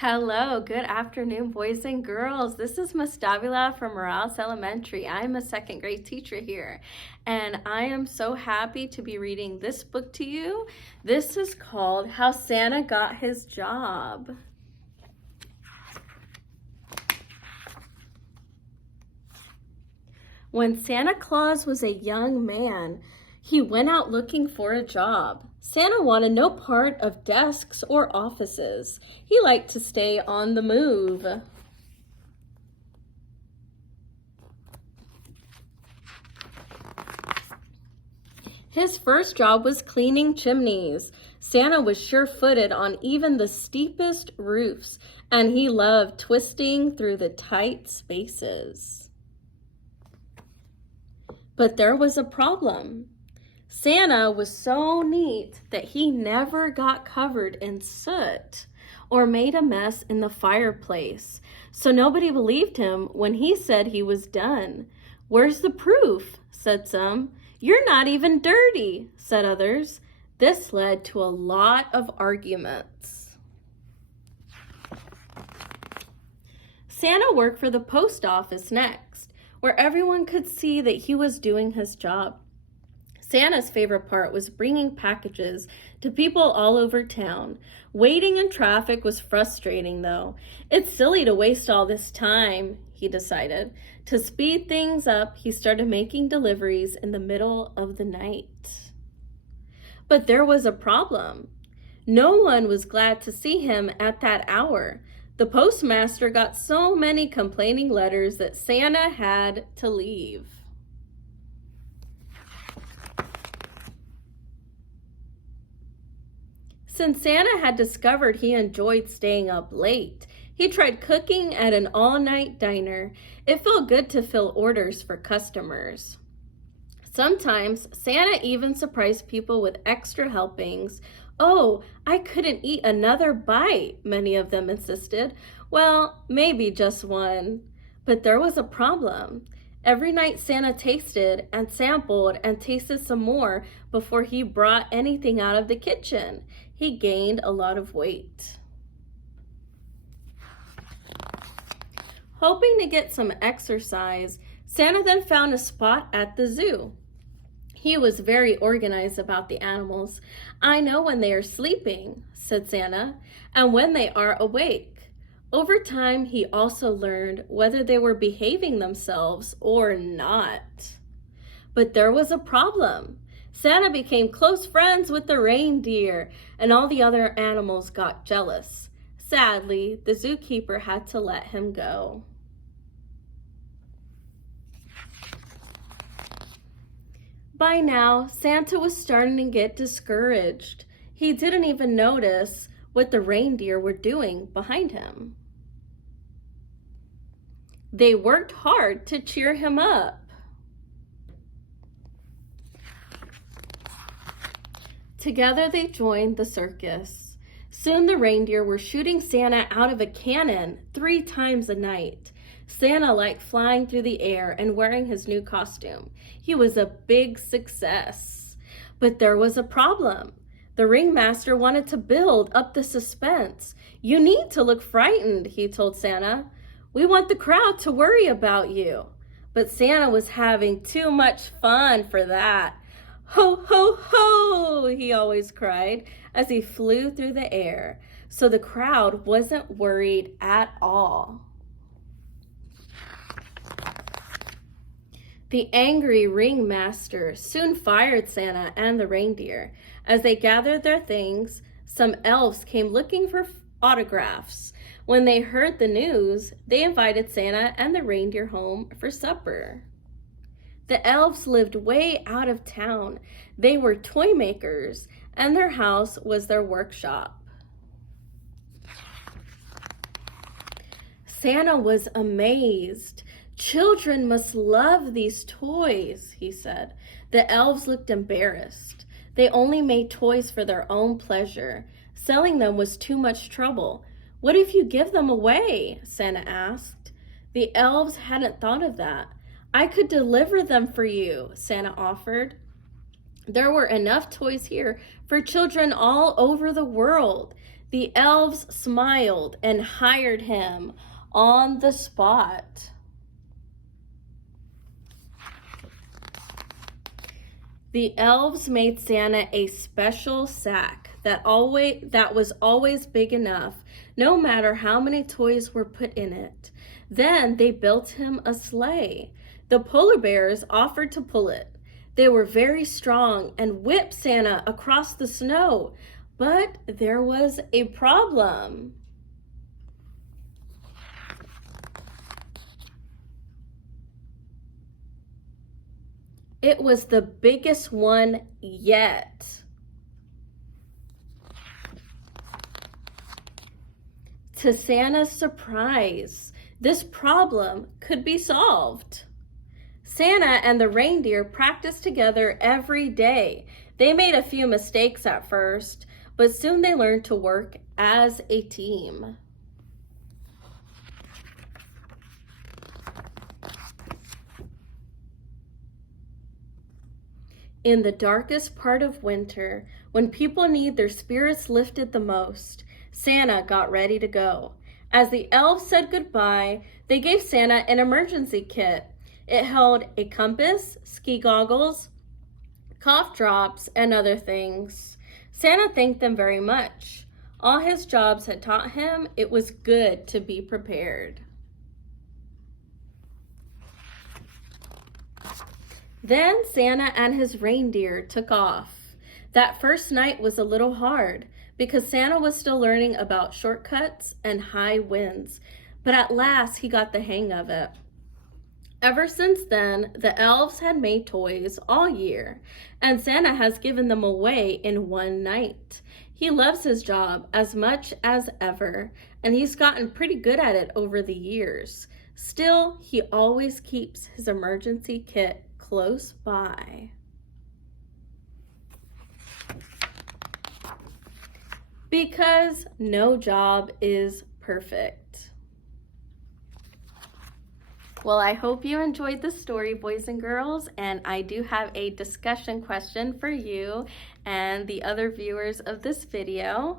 Hello, good afternoon, boys and girls. This is Mustabila from Morales Elementary. I'm a second grade teacher here, and I am so happy to be reading this book to you. This is called How Santa Got His Job. When Santa Claus was a young man, he went out looking for a job. Santa wanted no part of desks or offices. He liked to stay on the move. His first job was cleaning chimneys. Santa was sure-footed on even the steepest roofs, and he loved twisting through the tight spaces. But there was a problem. Santa was so neat that he never got covered in soot or made a mess in the fireplace, so nobody believed him when he said he was done. "Where's the proof?" said some. "You're not even dirty," said others. This led to a lot of arguments. Santa worked for the post office next, where everyone could see that he was doing his job. Santa's favorite part was bringing packages to people all over town. Waiting in traffic was frustrating, though. It's silly to waste all this time, he decided. To speed things up, he started making deliveries in the middle of the night. But there was a problem. No one was glad to see him at that hour. The postmaster got so many complaining letters that Santa had to leave. Since Santa had discovered he enjoyed staying up late, he tried cooking at an all-night diner. It felt good to fill orders for customers. Sometimes Santa even surprised people with extra helpings. "Oh, I couldn't eat another bite," many of them insisted. Well, maybe just one. But there was a problem. Every night Santa tasted and sampled and tasted some more before he brought anything out of the kitchen. He gained a lot of weight. Hoping to get some exercise, Santa then found a spot at the zoo. He was very organized about the animals. "I know when they are sleeping," said Santa, "and when they are awake." Over time, he also learned whether they were behaving themselves or not. But there was a problem. Santa became close friends with the reindeer, and all the other animals got jealous. Sadly, the zookeeper had to let him go. By now, Santa was starting to get discouraged. He didn't even notice what the reindeer were doing behind him. They worked hard to cheer him up. Together they joined the circus. Soon the reindeer were shooting Santa out of a cannon 3 times a night. Santa liked flying through the air and wearing his new costume. He was a big success. But there was a problem. The ringmaster wanted to build up the suspense. "You need to look frightened," he told Santa. "We want the crowd to worry about you." But Santa was having too much fun for that. "Ho, ho, ho," he always cried as he flew through the air. So the crowd wasn't worried at all. The angry ringmaster soon fired Santa and the reindeer. As they gathered their things, some elves came looking for autographs. When they heard the news, they invited Santa and the reindeer home for supper. The elves lived way out of town. They were toy makers, and their house was their workshop. Santa was amazed. "Children must love these toys," he said. The elves looked embarrassed. They only made toys for their own pleasure. Selling them was too much trouble. "What if you give them away?" Santa asked. The elves hadn't thought of that. "I could deliver them for you," Santa offered. There were enough toys here for children all over the world. The elves smiled and hired him on the spot. The elves made Santa a special sack that was always big enough, no matter how many toys were put in it. Then they built him a sleigh. The polar bears offered to pull it. They were very strong and whipped Santa across the snow. But there was a problem. It was the biggest one yet. To Santa's surprise, this problem could be solved. Santa and the reindeer practiced together every day. They made a few mistakes at first, but soon they learned to work as a team. In the darkest part of winter, when people need their spirits lifted the most, Santa got ready to go. As the elves said goodbye, they gave Santa an emergency kit. It held a compass, ski goggles, cough drops, and other things. Santa thanked them very much. All his jobs had taught him it was good to be prepared. Then Santa and his reindeer took off. That first night was a little hard because Santa was still learning about shortcuts and high winds, but at last he got the hang of it. Ever since then, the elves had made toys all year, and Santa has given them away in one night. He loves his job as much as ever, and he's gotten pretty good at it over the years. Still, he always keeps his emergency kit close by. Because no job is perfect. Well, I hope you enjoyed the story, boys and girls, and I do have a discussion question for you and the other viewers of this video.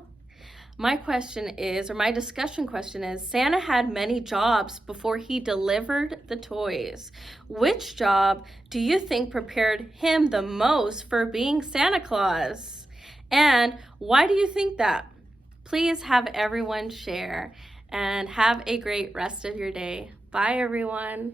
My discussion question is, Santa had many jobs before he delivered the toys. Which job do you think prepared him the most for being Santa Claus? And why do you think that? Please have everyone share, and have a great rest of your day. Bye, everyone.